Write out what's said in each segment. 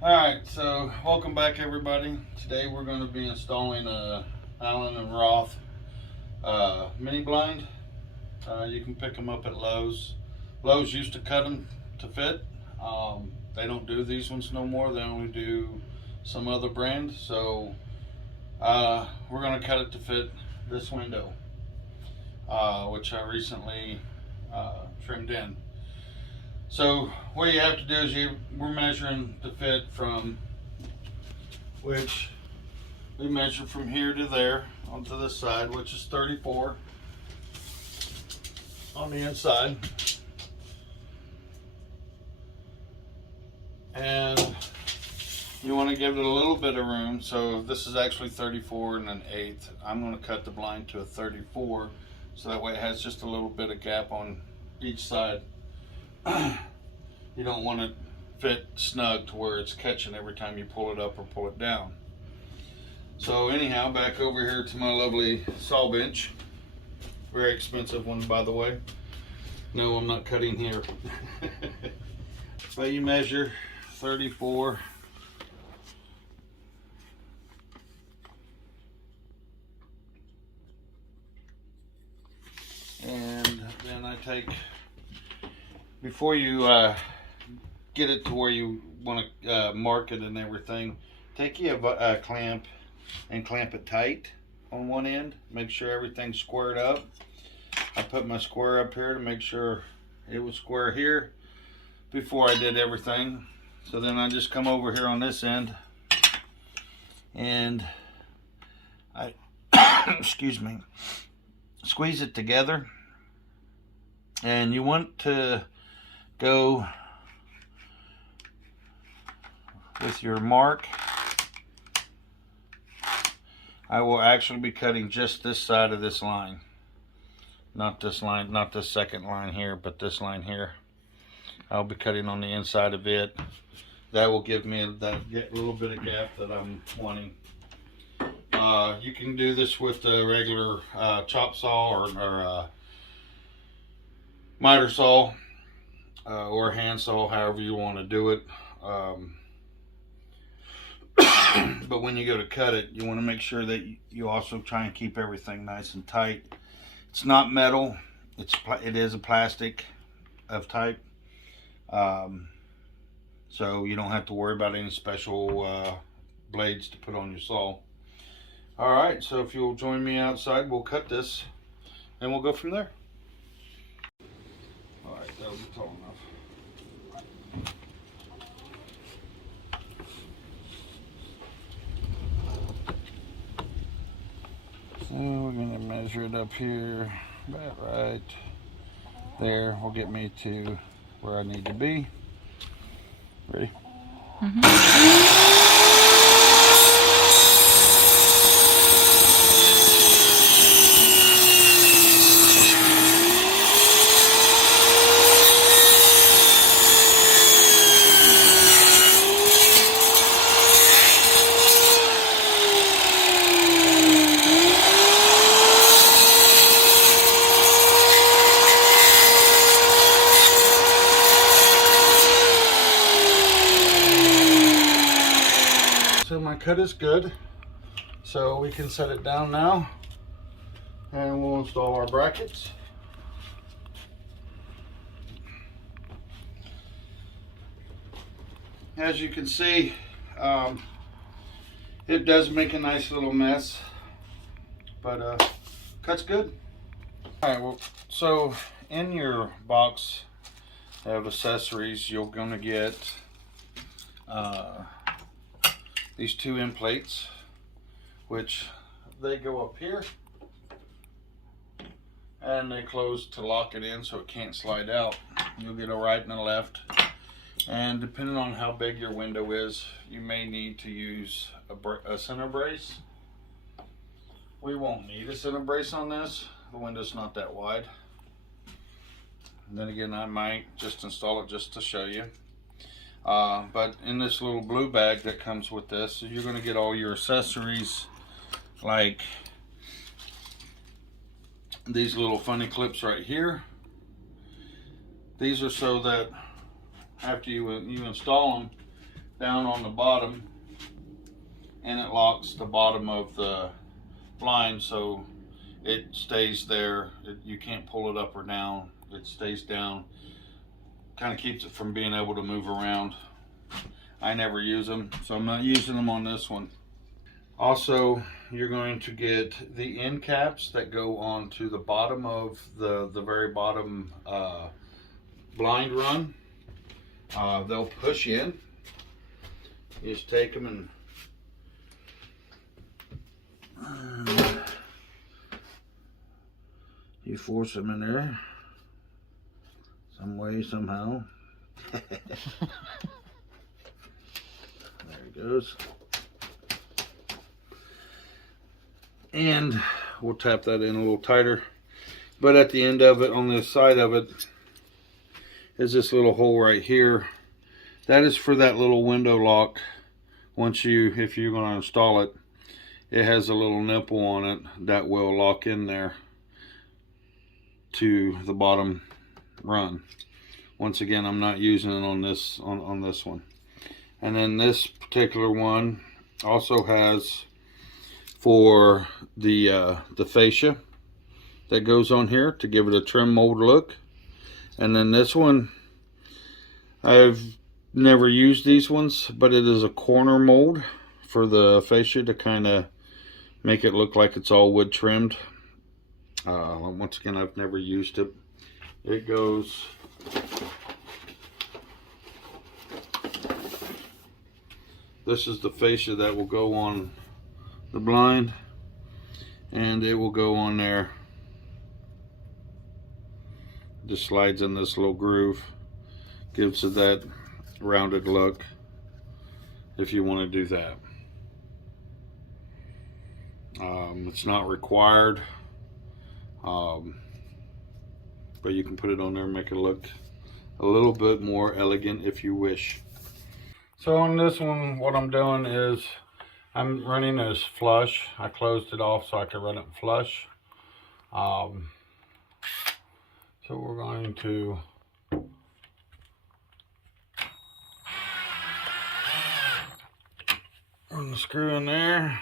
Alright, so welcome back everybody. Today we're going to be installing a Allen Roth mini blind. You can pick them up at Lowe's. Lowe's used to cut them to fit. They don't do these ones no more. They only do some other brand. So we're going to cut it to fit this window, which I recently trimmed in. So what you have to do is we're measuring to fit from, which we measure from here to there onto this side, which is 34 on the inside. And you want to give it a little bit of room. So this is actually 34 and an eighth. I'm going to cut the blind to a 34, so that way it has just a little bit of gap on each side. You don't want it fit snug to where it's catching every time you pull it up or pull it down. So anyhow, back over here to my lovely saw bench. Very expensive one, by the way. No, I'm not cutting here. But you measure 34. And then I take, before you get it to where you want to mark it and everything, take you a clamp and clamp it tight on one end. Make sure everything's squared up. I put my square up here to make sure it was square here before I did everything. So then I just come over here on this end and I excuse me, squeeze it together. And you want to go with your mark. I will actually be cutting just this side of this line. Not this line, not this second line here, but this line here. I'll be cutting on the inside of it. That will give me that little bit of gap that I'm wanting. You can do this with a regular chop saw or miter saw or hand saw, however you want to do it. But when you go to cut it, you want to make sure that you also try and keep everything nice and tight. It's not metal, it is a plastic of type, so you don't have to worry about any special blades to put on your saw. Alright, so if you'll join me outside, we'll cut this and we'll go from there. Alright, that'll be tall enough. So we're going to measure it up here, about right there. Will get me to where I need to be. Ready? So my cut is good, so we can set it down now and we'll install our brackets. As you can see, it does make a nice little mess, but cut's good. Alright, well, so in your box of accessories, you're going to get these two end plates, which they go up here and they close to lock it in so it can't slide out. You'll get a right and a left, and depending on how big your window is, you may need to use a center brace. We won't need a center brace on this. The window's not that wide. And then again, I might just install it just to show you. But in this little blue bag that comes with this, you're going to get all your accessories, like these little funny clips right here. These are so that after you install them, down on the bottom, and it locks the bottom of the blind so it stays there. You can't pull it up or down. It stays down. Kind of keeps it from being able to move around. I never use them, so I'm not using them on this one. Also, you're going to get the end caps that go onto the bottom of the very bottom blind run. They'll push in. You just take them and you force them in there some way, somehow. There it goes. And we'll tap that in a little tighter. But at the end of it, on the side of it, is this little hole right here. That is for that little window lock. If you're going to install it, it has a little nipple on it that will lock in there to the bottom run. Once again, I'm not using it on this one. And then this particular one also has for the fascia that goes on here to give it a trim mold look. And then this one, I've never used these ones, but it is a corner mold for the fascia to kind of make it look like it's all wood trimmed. Once again, I've never used it. It goes this is the fascia that will go on the blind, and it will go on there. Just slides in this little groove, gives it that rounded look if you want to do that. It's not required, but you can put it on there and make it look a little bit more elegant if you wish. So on this one, what I'm doing is I'm running as flush. I closed it off so I could run it flush. So we're going to run the screw in there.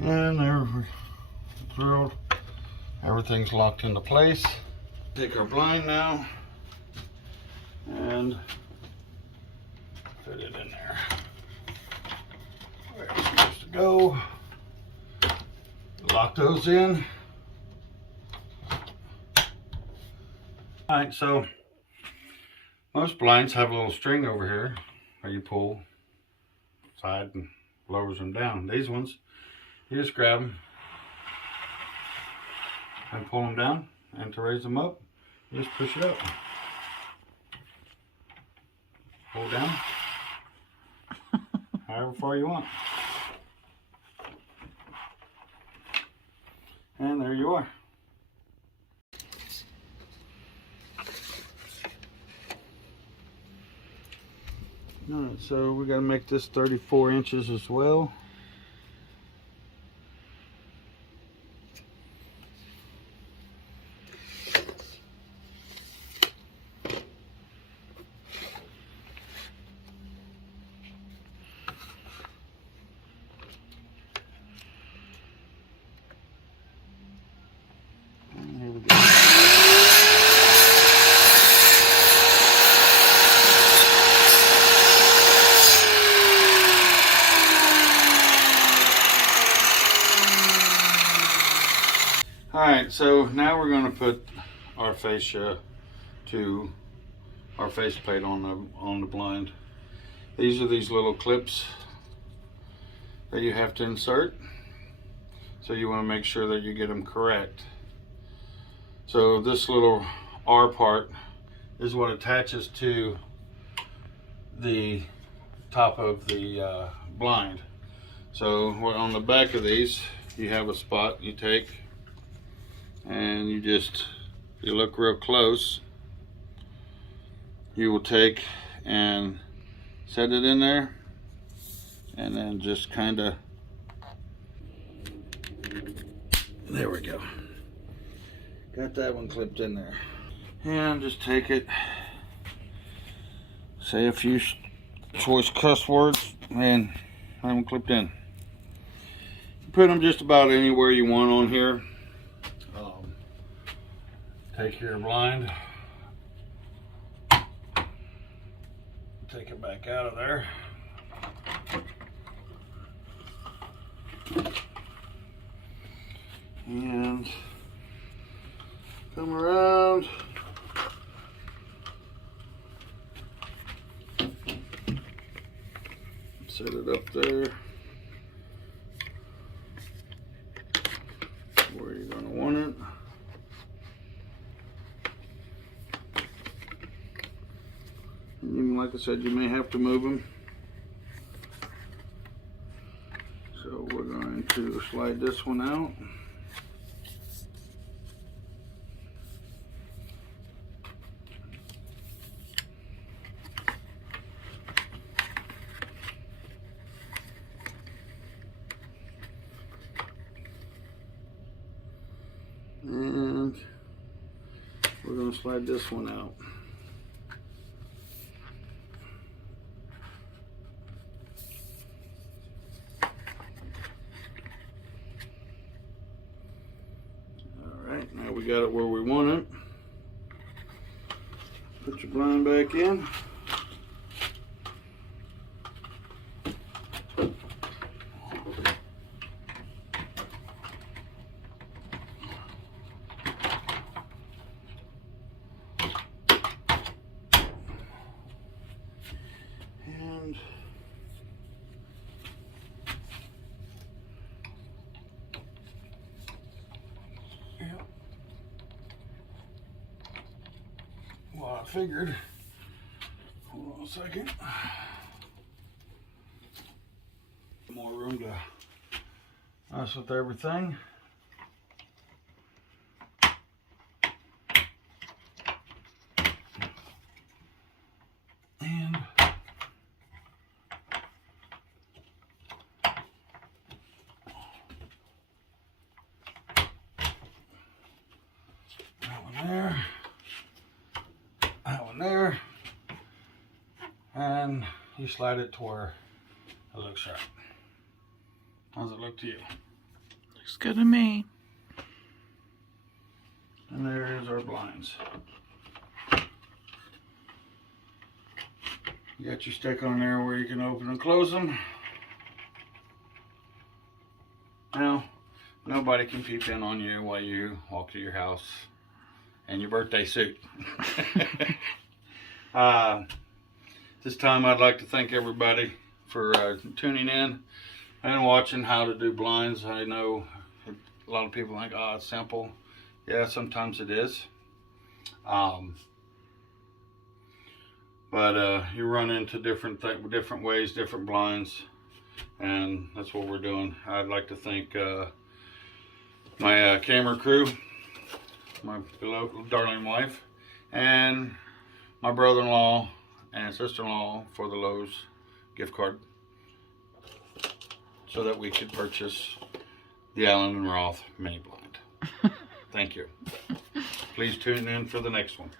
And there we're drilled. Everything's locked into place. Take our blind now and fit it in there where it's supposed to go. Lock those in. Alright, so most blinds have a little string over here where you pull side and lowers them down. These ones, you just grab them and pull them down, and to raise them up, you just push it up. Pull down, however far you want. And there you are. Alright, so we got to make this 34 inches as well. Here we go. So now we're going to put our fascia to our faceplate on the blind. These are these little clips that you have to insert. So you want to make sure that you get them correct. So this little R part is what attaches to the top of the blind. So on the back of these, you have a spot you take and you look real close. You will take and set it in there, and then just kind of, there we go. Got that one clipped in there. And just take it, say a few choice cuss words, and have them clipped in. Put them just about anywhere you want on here. Take your blind, take it back out of there. And come around. Set it up there where you're going to want it. And like I said, you may have to move them. So we're going to slide this one out. And we're going to slide this one out. Alright, now we got it where we want it. Put your blind back in. Well, I figured. Hold on a second. More room to mess with everything. And that one there. That one there, and you slide it to where it looks right. How's it look to you? Looks good to me. And there's our blinds. You got your stick on there where you can open and close them. Now, nobody can peep in on you while you walk to your house and your birthday suit. This time I'd like to thank everybody for tuning in and watching how to do blinds. I know a lot of people think, oh, it's simple. Yeah, sometimes it is. But you run into different ways, different blinds, and that's what we're doing. I'd like to thank my camera crew, my beloved darling wife, and my brother-in-law and sister-in-law for the Lowe's gift card so that we could purchase the Allen Roth mini blind. Thank you. Please tune in for the next one.